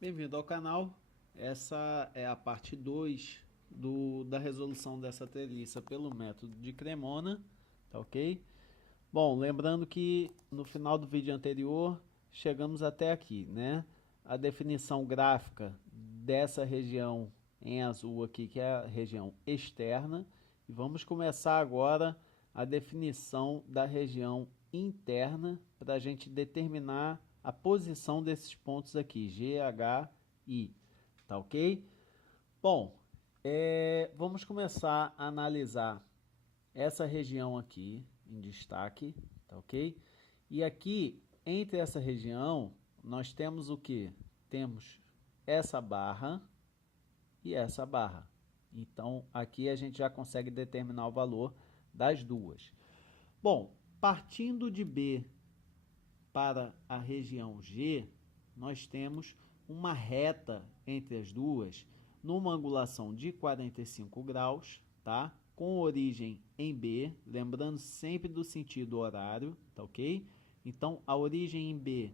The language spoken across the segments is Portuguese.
Bem-vindo ao canal. Essa é a parte 2 da resolução dessa treliça pelo método de Cremona, tá ok? Bom, lembrando que no final do vídeo anterior chegamos até aqui, né? A definição gráfica dessa região em azul aqui, que é a região externa, e vamos começar agora a definição da região interna para a gente determinar a posição desses pontos aqui, G, H, I, tá ok? Bom, vamos começar a analisar essa região aqui em destaque, tá ok? E aqui, entre essa região, nós temos o que? Temos essa barra e essa barra. Então, aqui a gente já consegue determinar o valor das duas. Bom, partindo de B para a região G, nós temos uma reta entre as duas, numa angulação de 45 graus, tá? Com origem em B, lembrando sempre do sentido horário, tá ok? Então, a origem em B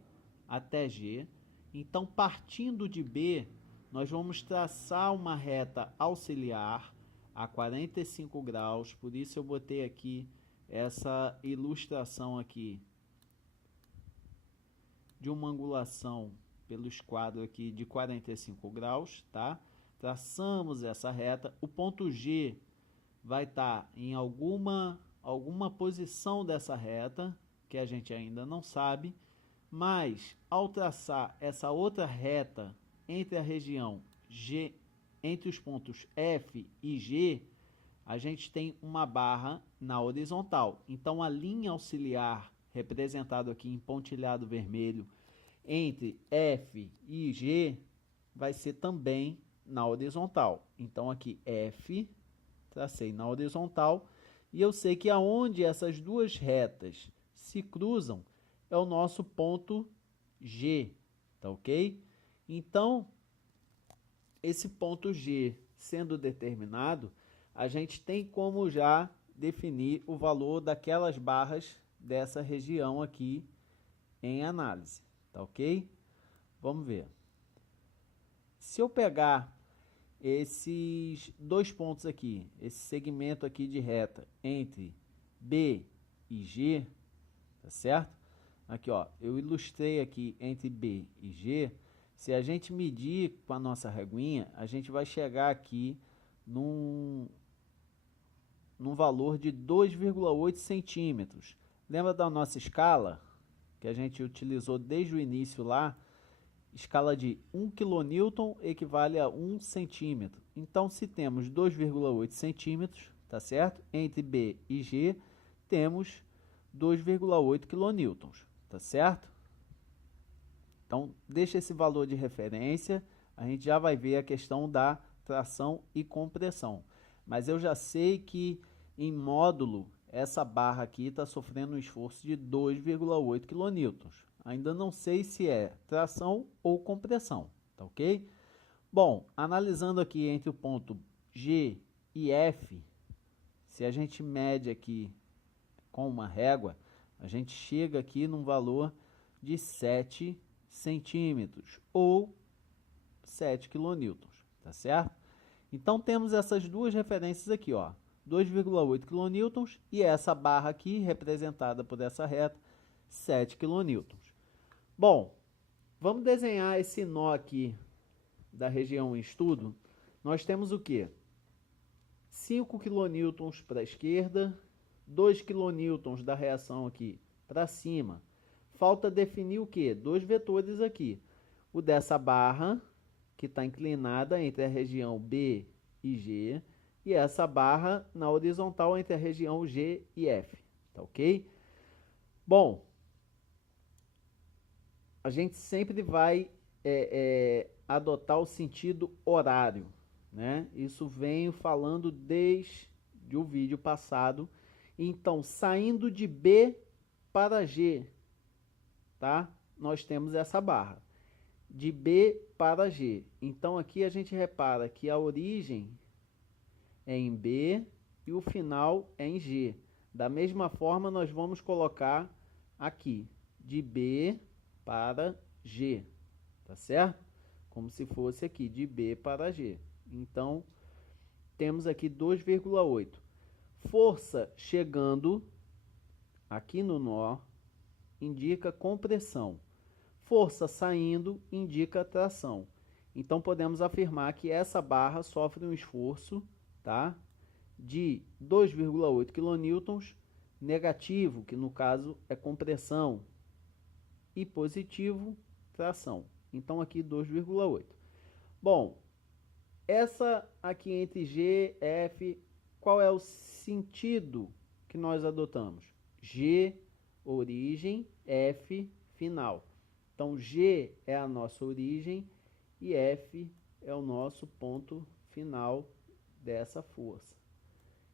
até G. Então, partindo de B, nós vamos traçar uma reta auxiliar a 45 graus, por isso eu botei aqui essa ilustração aqui de uma angulação pelo esquadro aqui de 45 graus, tá? Traçamos essa reta, o ponto G vai estar em alguma posição dessa reta, que a gente ainda não sabe, mas ao traçar essa outra reta entre a região G, entre os pontos F e G, a gente tem uma barra na horizontal. Então a linha auxiliar, representado aqui em pontilhado vermelho, entre F e G, vai ser também na horizontal. Então aqui F, tracei na horizontal, e eu sei que aonde essas duas retas se cruzam é o nosso ponto G, tá ok? Então, esse ponto G sendo determinado, a gente tem como já definir o valor daquelas barras dessa região aqui em análise, tá ok? Vamos ver. Se eu pegar esses dois pontos aqui, esse segmento aqui de reta entre B e G, tá certo? Aqui, ó, eu ilustrei aqui entre B e G. Se a gente medir com a nossa reguinha, a gente vai chegar aqui num valor de 2,8 centímetros. Lembra da nossa escala, que a gente utilizou desde o início lá? Escala de 1 kN equivale a 1 centímetro. Então, se temos 2,8 centímetros, tá certo? Entre B e G, temos 2,8 kN, tá certo? Então, deixa esse valor de referência, a gente já vai ver a questão da tração e compressão. Mas eu já sei que em módulo, essa barra aqui está sofrendo um esforço de 2,8 kN. Ainda não sei se é tração ou compressão, tá ok? Bom, analisando aqui entre o ponto G e F, se a gente mede aqui com uma régua, a gente chega aqui num valor de 7 centímetros ou 7 quilonewtons, tá certo? Então temos essas duas referências aqui, ó, 2,8 quilonewtons e essa barra aqui, representada por essa reta, 7 quilonewtons. Bom, vamos desenhar esse nó aqui da região em estudo. Nós temos o que? 5 quilonewtons para a esquerda, 2 quilonewtons da reação aqui para cima. Falta definir o que? Dois vetores aqui. O dessa barra, que está inclinada entre a região B e G, e essa barra na horizontal entre a região G e F. Tá ok? Bom, a gente sempre vai adotar o sentido horário, né? Isso venho falando desde o vídeo passado. Então, saindo de B para G, tá? Nós temos essa barra de B para G. Então aqui a gente repara que a origem é em B e o final é em G. Da mesma forma nós vamos colocar aqui de B para G, tá certo? como se fosse aqui, de B para G. Então, temos aqui 2,8. Força chegando aqui no nó indica compressão. Força saindo indica tração. Então, podemos afirmar que essa barra sofre um esforço, tá, de 2,8 kN, negativo, que no caso é compressão, e positivo, tração. Então, aqui 2,8. Bom, essa aqui entre G, F, qual é o sentido que nós adotamos? G, origem, F, final. Então, G é a nossa origem e F é o nosso ponto final dessa força.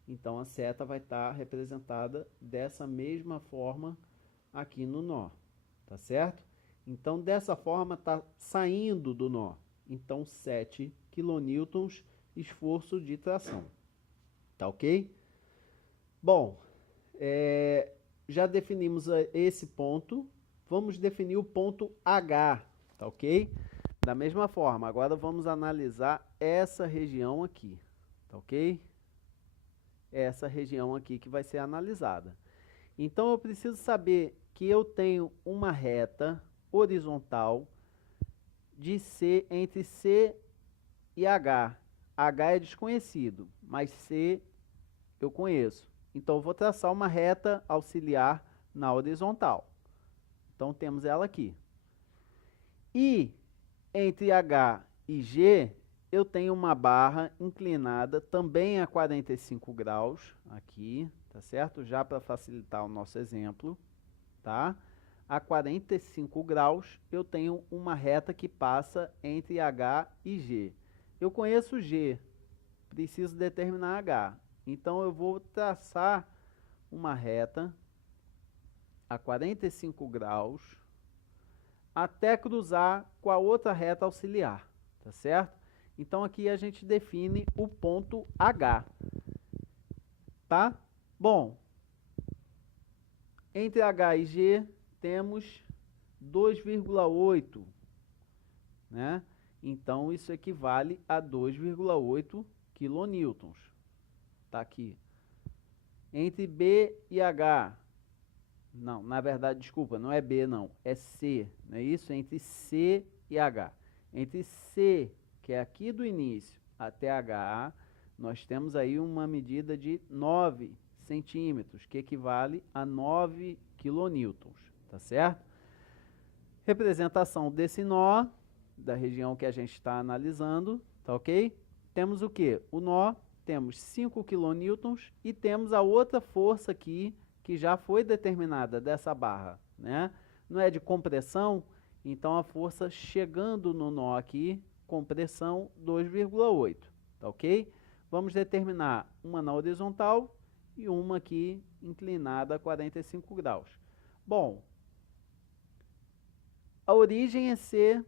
Então, a seta vai estar representada dessa mesma forma aqui no nó, tá certo? Então, dessa forma, está saindo do nó. Então, 7 kN esforço de tração. Tá ok? Bom, já definimos esse ponto. Vamos definir o ponto H, tá ok? Da mesma forma, agora vamos analisar essa região aqui, tá ok? Essa região aqui que vai ser analisada. Então, eu preciso saber que eu tenho uma reta horizontal de C entre C e H. H é desconhecido, mas C eu conheço. Então, eu vou traçar uma reta auxiliar na horizontal. Então, temos ela aqui. E entre H e G, eu tenho uma barra inclinada também a 45 graus, aqui, tá certo? Já para facilitar o nosso exemplo, tá? A 45 graus, eu tenho uma reta que passa entre H e G. Eu conheço G, preciso determinar H. Então, eu vou traçar uma reta a 45 graus até cruzar com a outra reta auxiliar, tá certo? Então, aqui a gente define o ponto H, tá? Bom, entre H e G temos 2,8, né? Então, isso equivale a 2,8 kN. Tá aqui. Entre B e H, não, na verdade, desculpa, não é B não, é C, não é isso? Entre C e H. Entre C, que é aqui do início, até H, nós temos aí uma medida de 9 centímetros, que equivale a 9 kN, tá certo? Representação desse nó, da região que a gente está analisando, tá ok? Temos o que? O nó, temos 5 kN e temos a outra força aqui, que já foi determinada dessa barra, né? Não é de compressão, então a força chegando no nó aqui, compressão 2,8, tá ok? Vamos determinar uma na horizontal e uma aqui inclinada a 45 graus. Bom, a origem é C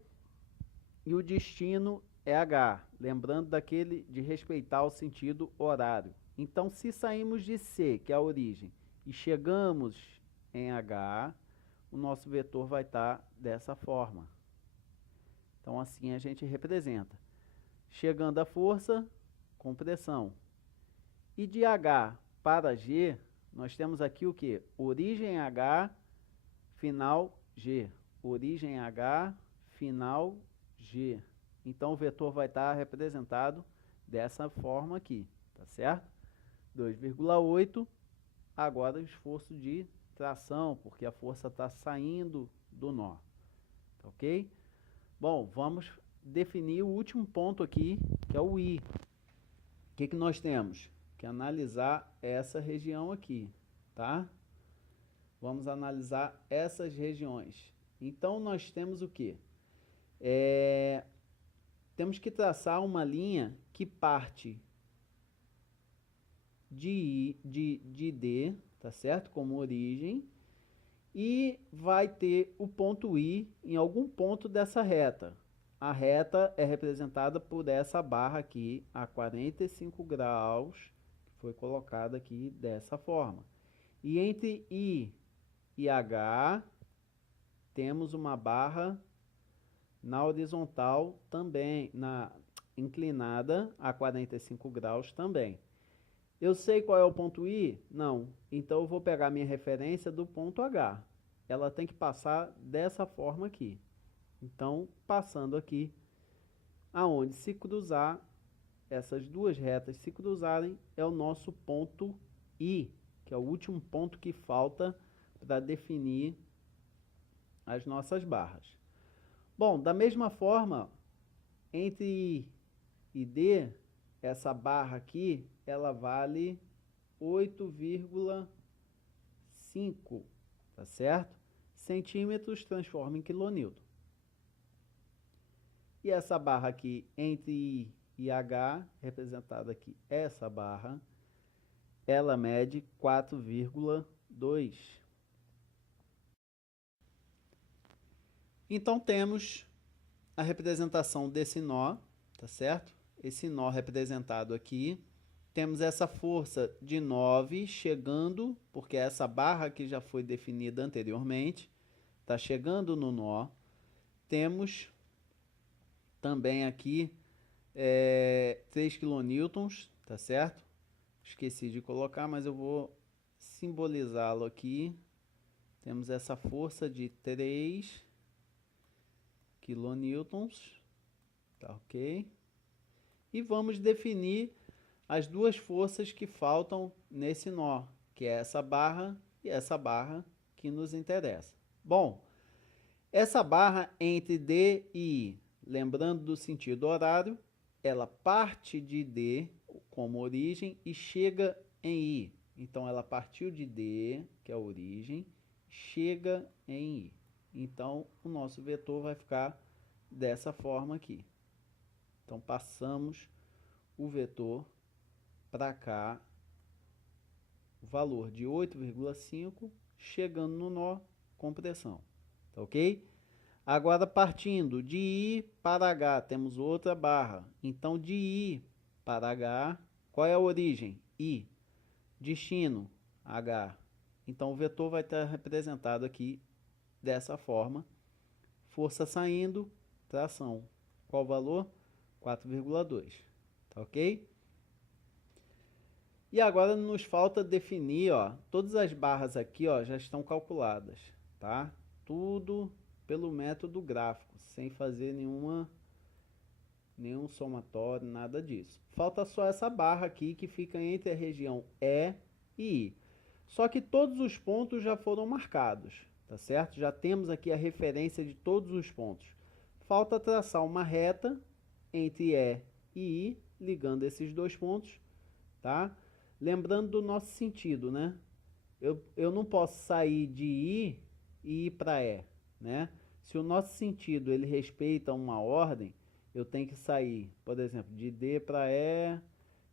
e o destino é H, lembrando daquele de respeitar o sentido horário. Então, se saímos de C, que é a origem, e chegamos em H, o nosso vetor vai estar dessa forma. Então, assim a gente representa. Chegando a força, compressão. E de H para G, nós temos aqui o que? Origem H, final G. Origem H, final G. Então, o vetor vai estar representado dessa forma aqui, tá certo? 2,8. Agora, o esforço de tração, porque a força está saindo do nó, tá ok? Bom, vamos definir o último ponto aqui, que é o I. O que nós temos? Que analisar essa região aqui, tá? Vamos analisar essas regiões. Então, nós temos o quê? Temos que traçar uma linha que parte de D, tá certo? Como origem, e vai ter o ponto I em algum ponto dessa reta. A reta é representada por essa barra aqui, a 45 graus, que foi colocada aqui dessa forma. E entre I e H, temos uma barra Na horizontal também, na inclinada a 45 graus também. Eu sei qual é o ponto I? Não. Então eu vou pegar minha referência do ponto H. Ela tem que passar dessa forma aqui. Então, passando aqui, aonde se cruzar, essas duas retas se cruzarem, é o nosso ponto I, que é o último ponto que falta para definir as nossas barras. Bom, da mesma forma, entre I e D, essa barra aqui, ela vale 8,5, tá certo? Centímetros transforma em quilonewton. E essa barra aqui, entre I e H, representada aqui, essa barra, ela mede 4,2. Então temos a representação desse nó, tá certo? Esse nó representado aqui. Temos essa força de 9 chegando, porque essa barra que já foi definida anteriormente, está chegando no nó. Temos também aqui 3 kN, tá certo? Esqueci de colocar, mas eu vou simbolizá-lo aqui. Temos essa força de 3 kN, tá ok? E vamos definir as duas forças que faltam nesse nó, que é essa barra e essa barra que nos interessa. Bom, essa barra entre D e I, lembrando do sentido horário, ela parte de D como origem e chega em I. Então, ela partiu de D, que é a origem, chega em I. Então, o nosso vetor vai ficar dessa forma aqui. Então, passamos o vetor para cá, o valor de 8,5, chegando no nó com pressão. Tá ok? Agora, partindo de I para H, temos outra barra. Então, de I para H, qual é a origem? I. Destino, H. Então, o vetor vai estar representado aqui dessa forma. Força saindo, tração. Qual o valor? 4,2. Tá ok? E agora nos falta definir, ó, todas as barras aqui, ó, já estão calculadas, tá? Tudo pelo método gráfico, sem fazer nenhum somatório, nada disso. Falta só essa barra aqui que fica entre a região E e I. Só que todos os pontos já foram marcados, tá certo? Já temos aqui a referência de todos os pontos. Falta traçar uma reta entre E e I, ligando esses dois pontos, tá? Lembrando do nosso sentido, né? Eu não posso sair de I e ir para E, né? Se o nosso sentido ele respeita uma ordem, eu tenho que sair, por exemplo, de D para E,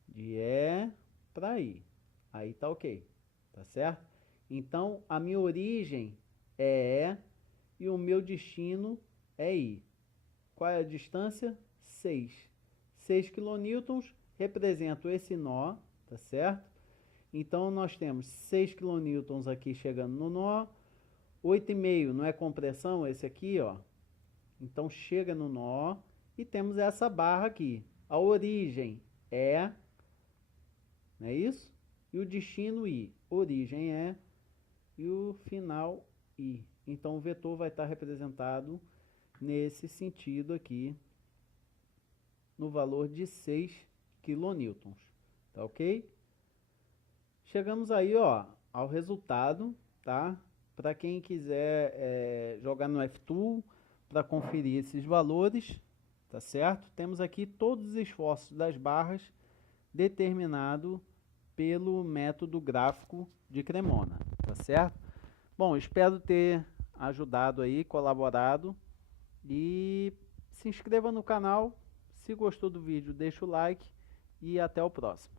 de E para I. Aí tá ok, tá certo? Então, a minha origem é E e o meu destino é I. Qual é a distância? 6. 6 kN representa esse nó, tá certo? Então, nós temos 6 kN aqui chegando no nó. 8,5 não é compressão esse aqui, ó. Então, chega no nó e temos essa barra aqui. A origem é, não é isso? E o destino I. Origem é e o final I. Então, o vetor vai estar representado nesse sentido aqui, no valor de 6 kN. Tá ok? Chegamos aí, ó, ao resultado, tá? Para quem quiser jogar no F-Tool para conferir esses valores, tá certo? Temos aqui todos os esforços das barras determinado pelo método gráfico de Cremona, tá certo? Bom, espero ter ajudado aí, colaborado, e se inscreva no canal. Se gostou do vídeo, deixa o like e até o próximo.